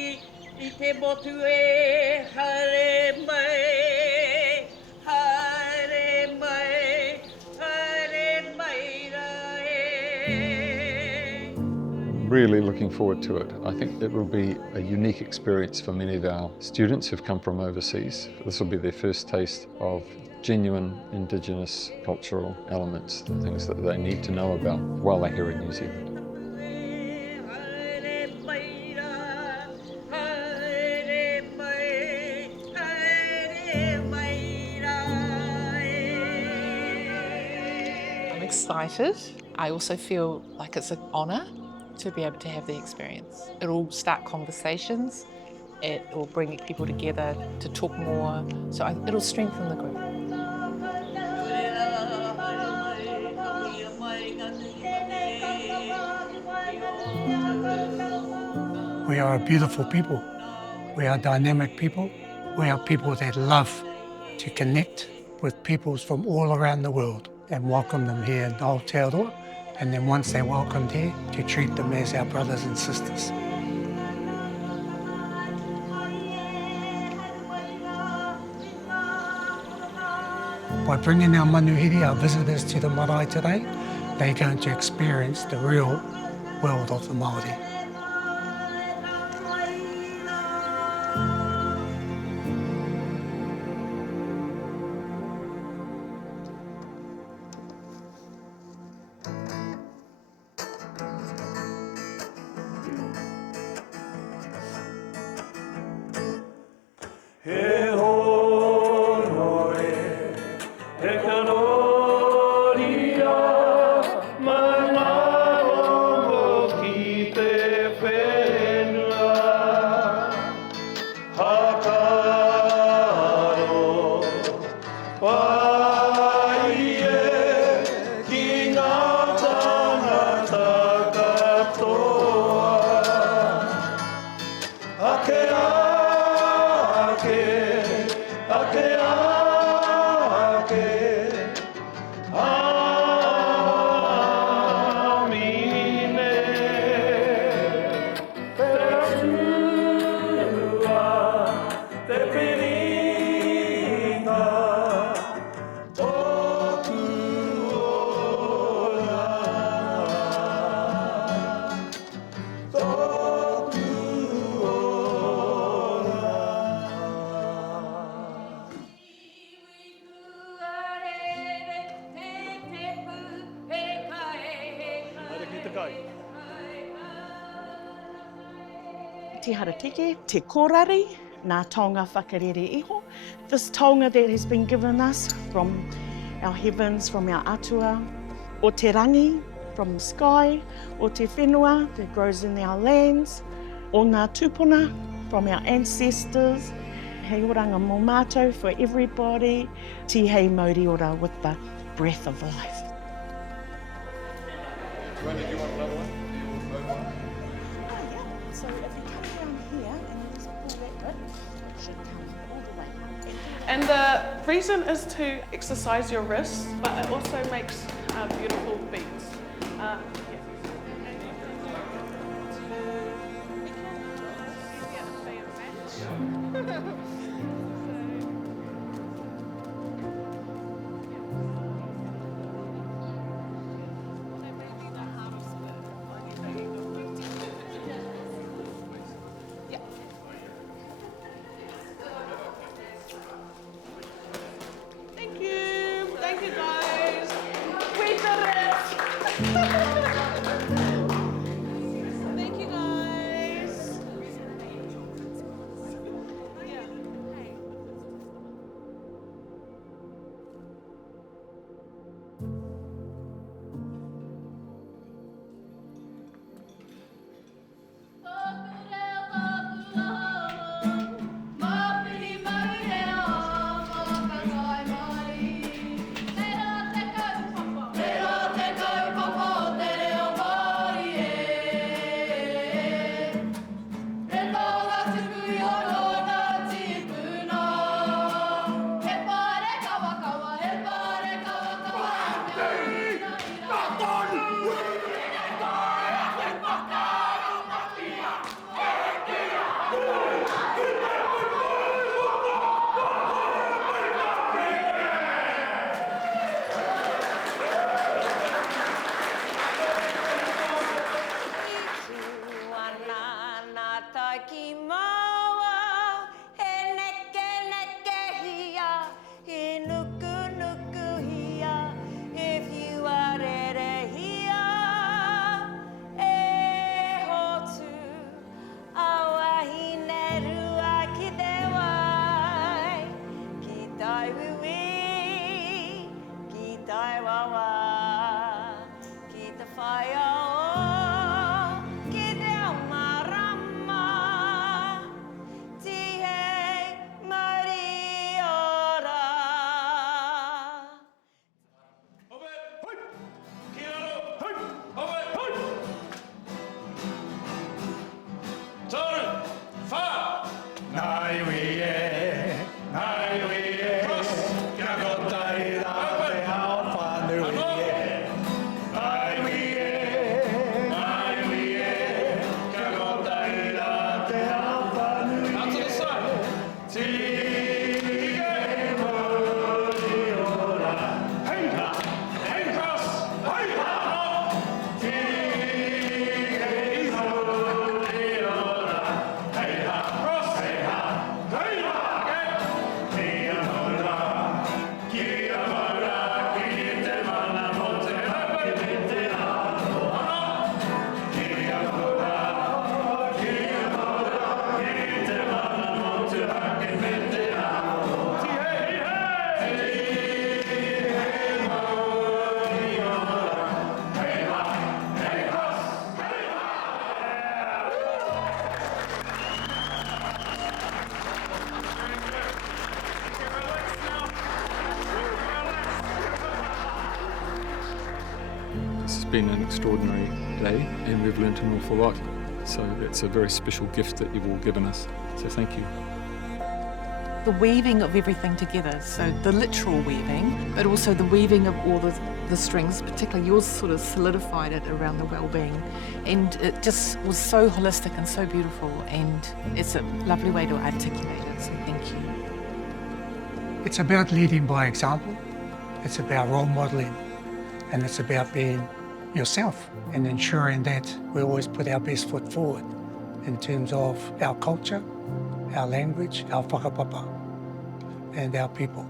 I te motu e hare mai, hare mai, hare mai ra e. Really looking forward to it. I think it will be a unique experience for many of our students who've come from overseas. This will be their first taste of genuine Indigenous cultural elements, the things that they need to know about while they're here in New Zealand. I'm excited. I also feel like it's an honour to be able to have the experience. It'll start conversations, it will bring people together to talk more, so it'll strengthen the group. We are a beautiful people. We are dynamic people. We are people that love to connect with peoples from all around the world and welcome them here in Aotearoa, and then once they're welcomed here, to treat them as our brothers and sisters. By bringing our manuhiri, our visitors to the Marae today, they're going to experience the real world of the Māori. Te harateke, te kōrari, nā taonga whakarere iho. This taonga that has been given us from our heavens, from our atua, o te rangi, from the sky, o te whenua that grows in our lands, o ngā tupuna from our ancestors, hei oranga mō mātou for everybody, ti hei mauri ora with the breath of life. Did you want another one? So if you come around here and you just pull that bit, it should come all the way up. And the reason is to exercise your wrists, but it also makes beautiful beats. Thank you guys. We did it. Thank you guys. maua, he neke neke hia, he nuku nuku hia, if you are re hia, e hotu, awahine rua ki te wai, ki tai wiwi, ki tai wawa, ki te whaia o, ki te ao marama, tihe Māori ora. This has been an extraordinary day and we've learnt an awful lot. So it's a very special gift that you've all given us. So thank you. The weaving of everything together, so the literal weaving, but also the weaving of all the strings, particularly yours sort of solidified it around the well-being, and it just was so holistic and so beautiful, and it's a lovely way to articulate it, so thank you. It's about leading by example, it's about role modelling, and it's about being yourself and ensuring that we always put our best foot forward in terms of our culture, our language, our whakapapa, and our people.